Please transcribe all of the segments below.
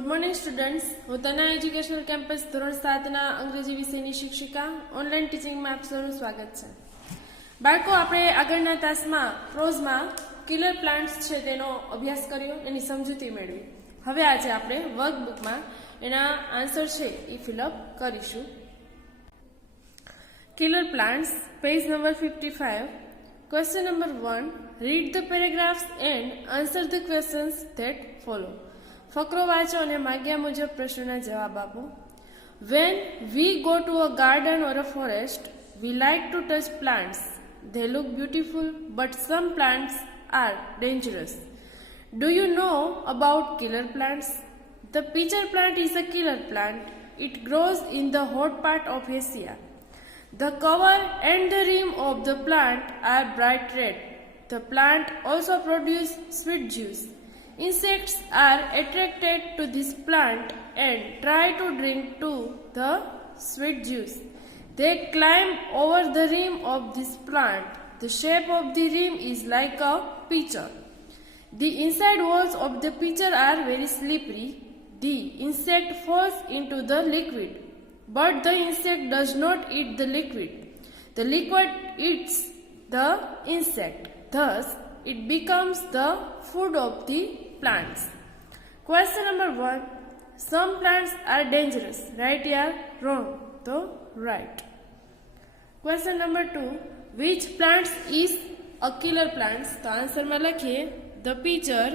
Good morning students, હું તના educational campus ધોરણ 7ના અંગ્રેજી વિષયની શિક્ષિકા ઓનલાઈન ટીચિંગમાં આપ સૌનું સ્વાગત છે. બાળકો, આપણે આગળના તાસમાં પ્રોઝમાં કિલર પ્લાન્ટ્સ છે તેનો અભ્યાસ કર્યો, એની સમજૂતી મેળવી. હવે આજે આપણે વર્કબુકમાં એના આન્સર છે એ ફિલઅપ કરીશું. Killer plants, page number 55. Question number 1. Read the paragraphs and answer the questions that follow. ફકરો વાંચો અને માગ્યા મુજબ પ્રશ્નોના જવાબ આપો. When we go to a garden or a forest, we like to touch plants. They look beautiful, but some plants are dangerous. Do you know about killer plants? The pitcher plant is a killer plant. It grows in the hot part of Asia. The cover and the rim of the plant are bright red. The plant also produces sweet juice. Insects are attracted to this plant and try to drink to the sweet juice. They climb over the rim of this plant. The shape of the rim is like a pitcher. The inside walls of the pitcher are very slippery. The insect falls into the liquid, but the insect does not eat the liquid. The liquid eats the insect. Thus, it becomes the food of the plants. Question number 1. Some plants are dangerous. Right or wrong? So, right. Question number 2. Which plants is a killer plants? तो answer में लखिए the pitcher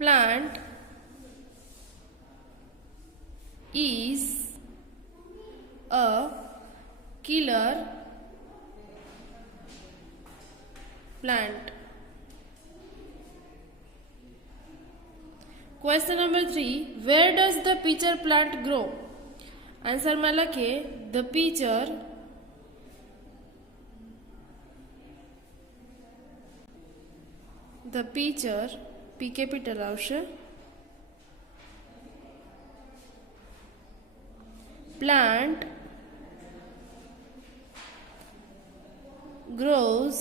plant is a killer plant. Question number 3. Where does the pitcher plant grow? Answer में लखे the pitcher P capital આવશે plant grows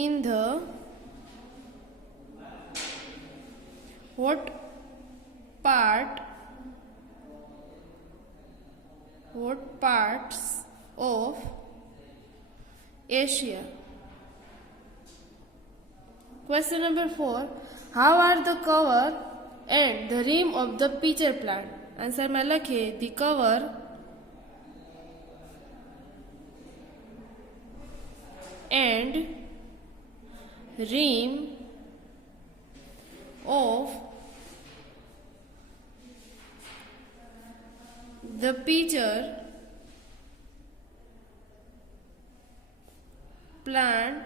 in the hot parts of Asia. Question number 4. How are the cover and the rim of the pitcher plant? Answer में लखे the cover and rim of the pitcher plant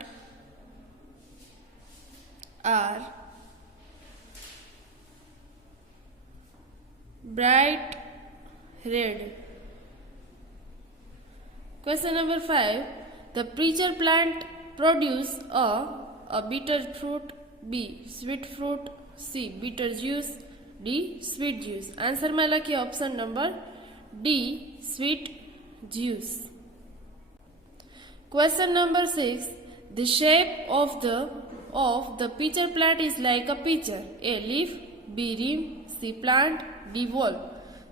are bright red. Question number 5. The pitcher plant produce a bitter fruit, B sweet fruit, C bitter juice, D sweet juice. Answer में लखिए option number D sweet juice. Question number 6. The shape of the pitcher plant is like a pitcher. A leaf, B rim, C plant, D wall.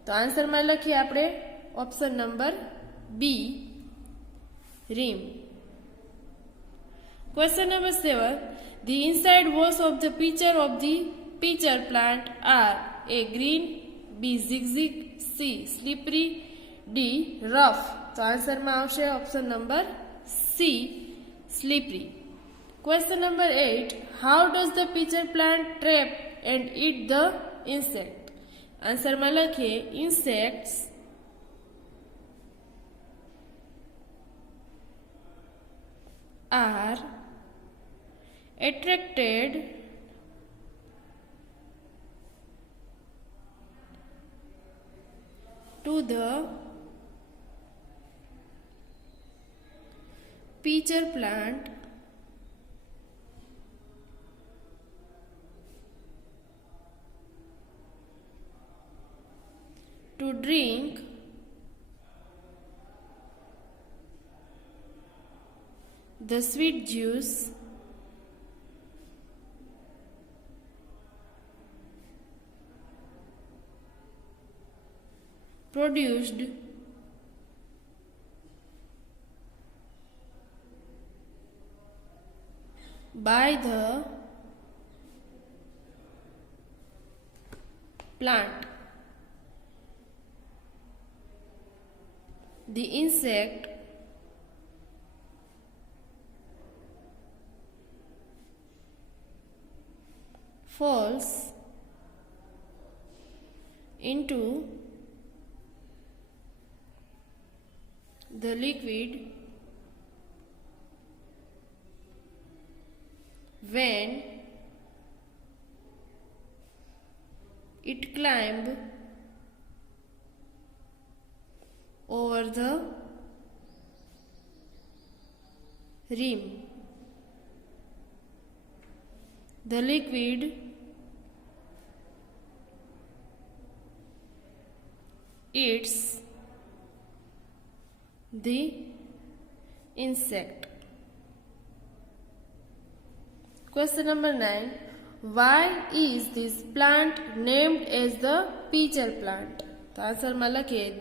तो answer में लखिए આપણે option number B rim. Question number 7. The inside walls of the pitcher plant are A green, B zigzag, C slippery, D rough. तो answer में आवशे option number C slippery. Question number 8. How does the pitcher plant trap and eat the insect? Answer में लखिए insects are attracted to the pitcher plant to drink the sweet juice produced by the plant. The insect falls into the liquid when it climbs over the rim. The liquid eats the insect. Question number 9. Why is this plant named as the pitcher plant? तो answer में लखिए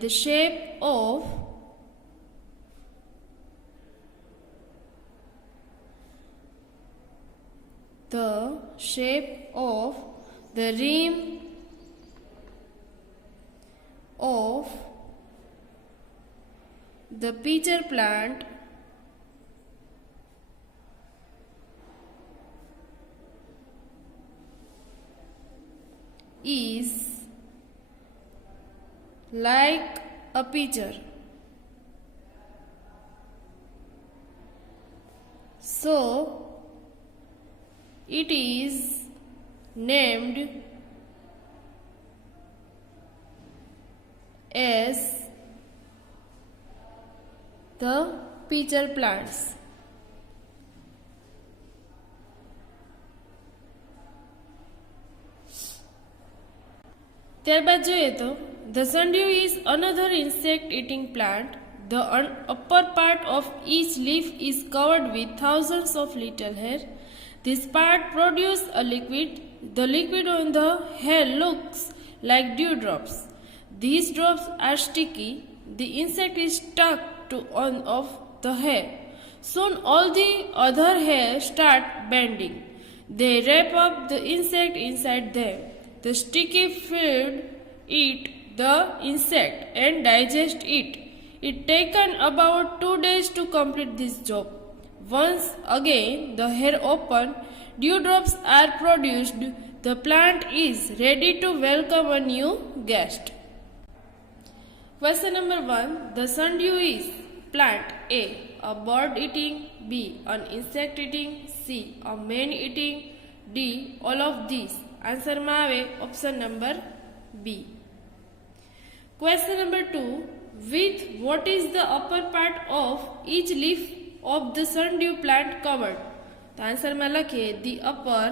the shape of the rim of the pitcher plant is like a pitcher. So it is named as the pitcher plants. ત્યારબાદ જોઈએ તો the sundew is another insect eating plant. The upper part of each leaf is covered with thousands of little hair. This part produces a liquid. The liquid on the hair looks like dewdrops. These drops are sticky. The insect is stuck to one of the hair. Soon all the other hair start bending. They wrap up the insect inside them. The sticky fluid eat the insect and digest it. It takes about 2 days to complete this job. Once again the hair open, dewdrops are produced. The plant is ready to welcome a new guest. Question number 1. The sundew is plant A. A bird eating. B. An insect eating. C. A man eating. D. All of these. Answer માં આવે option number B. Question number 2. With what is the upper part of each leaf of the sundew plant covered? તો answer માં લખીએ the upper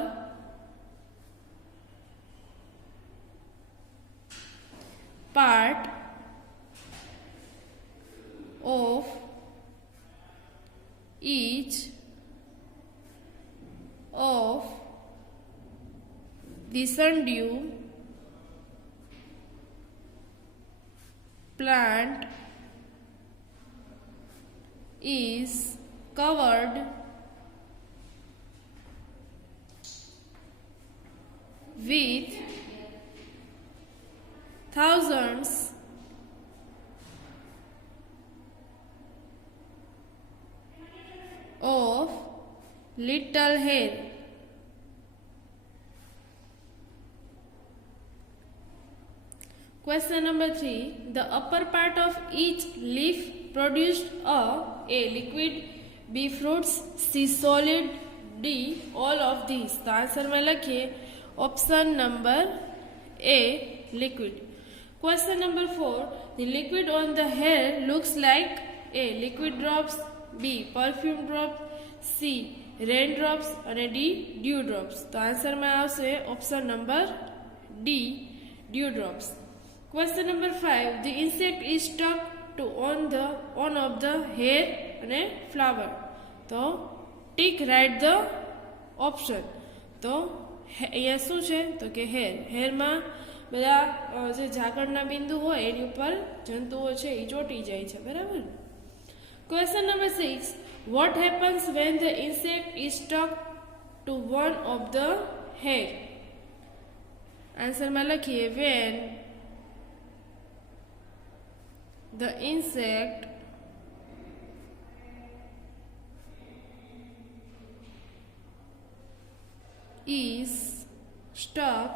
part of each of the sundew plant is covered with thousands of little hair. Question number 3. The upper part of each leaf produced a liquid, B fruits, C solid, D all of these. The answer में लखिए option number A liquid. Question number 4. The liquid on the hair looks like A liquid drops, B perfume drops, C raindrops અને D dewdrops. તો answer માં આવશે option number D dewdrops. Question number 5. The insect is stuck to on of the hair and a flower. તો तो tick write the option. તો અહીંયા શું છે તો કે હેરમાં બધા જે ઝાકળના બિંદુ હોય એની ઉપર જંતુઓ છે એ ચોંટી જાય છે, બરાબર. Question number 6. What happens when the insect is stuck to one of the hair? આન્સરમાં લખીએ when the insect is stuck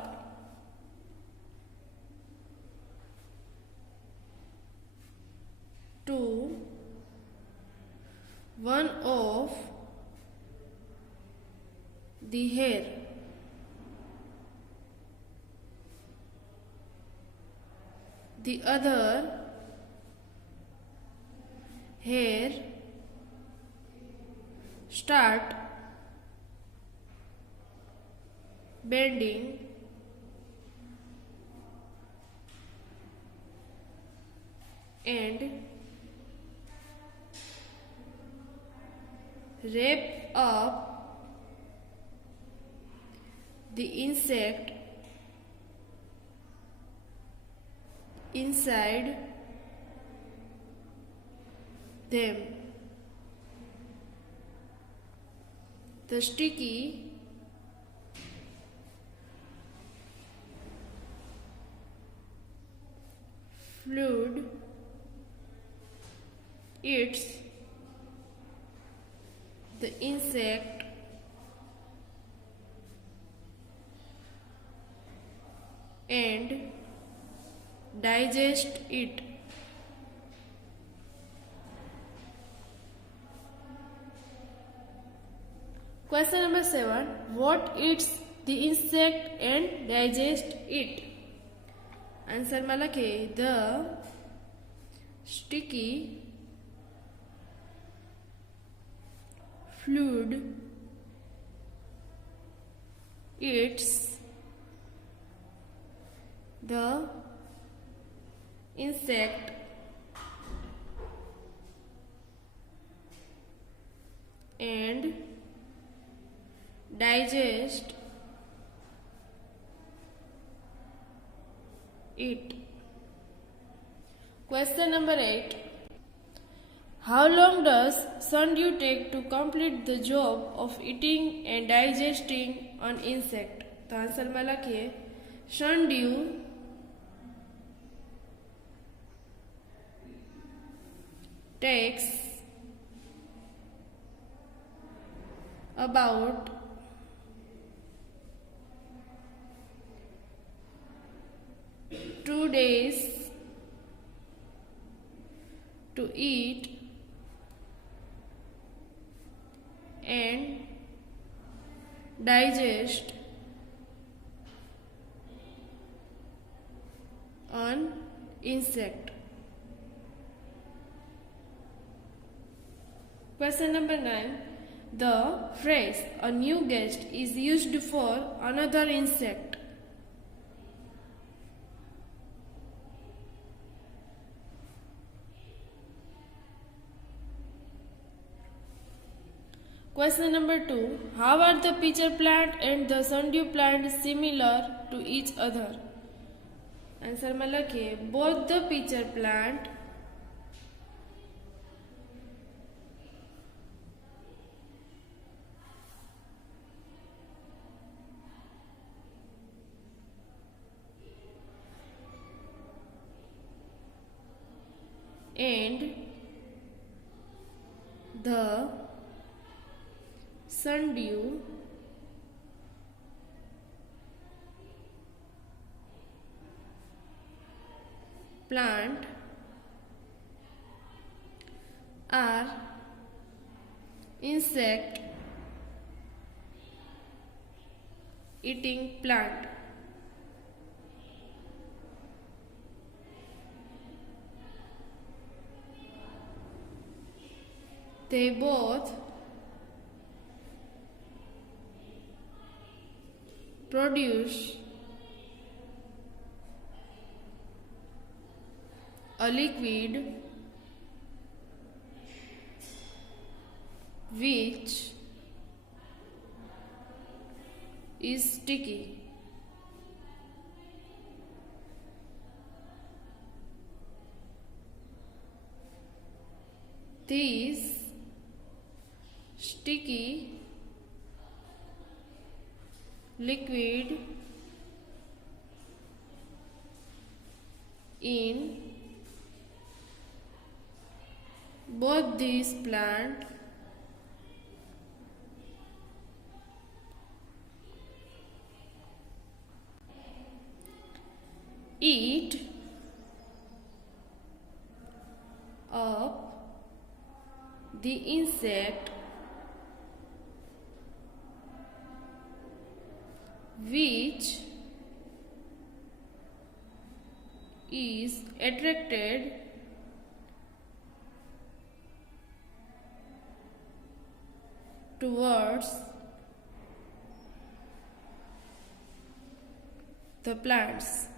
to one of the hair. The other hair start bending and wrap up the insect inside them. The sticky fluid eats the insect and digest it. Question number 7. What eats the insect and digest it? આન્સરમાં લખે the sticky fluid eats the insect and digest it. Question number 8. How long does sundew take to complete the job of eating and digesting an insect? तो answer में लखिए sundew takes about 2 days to eat and digest an insect. Question number 9. The phrase "a new guest" is used for another insect. Question number 2. How are the pitcher plant and the sundew plant similar to each other? Answer में लखिए both the pitcher plant and the sundew plant are insect eating plant. They both produce a liquid which is sticky. This sticky liquid in both these plant eat up the insect which is attracted towards the plants.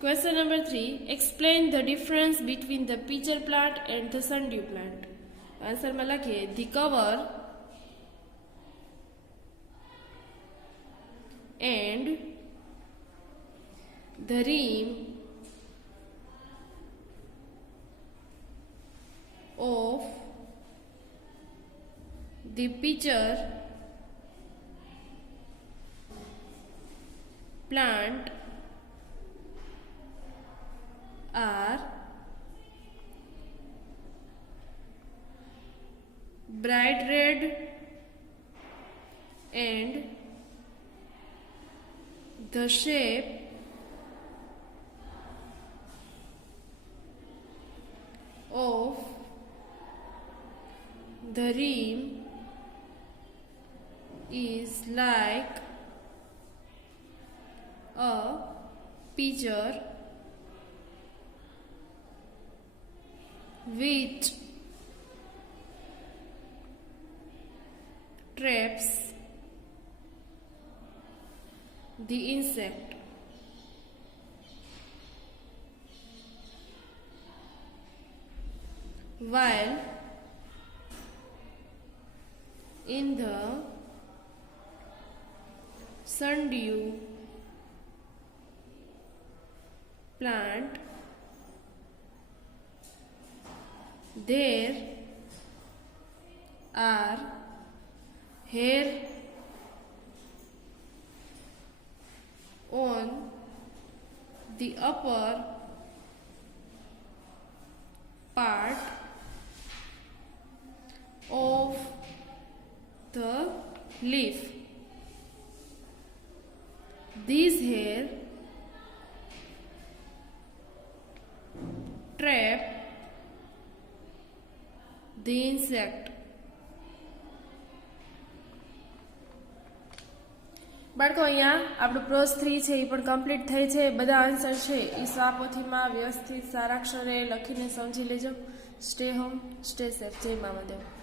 Question number 3. Explain the difference between the pitcher plant and the sundew plant. Answer में लखिए the cover and the rim of the pitcher plant are bright red and the shape of the rim is like a pitcher which traps the insect. While in the sundew plant there are hair on the upper part of the leaf. These hair trap the insect. બાળકો અહીંયા આપણું pros 3 છે એ પણ complete થઈ છે. બધા answer છે એ સ્વાપોથીમાં વ્યવસ્થિત સારાક્ષરે લખીને સમજી લેજો. Stay home, stay safe. જય મા મહાદેવ.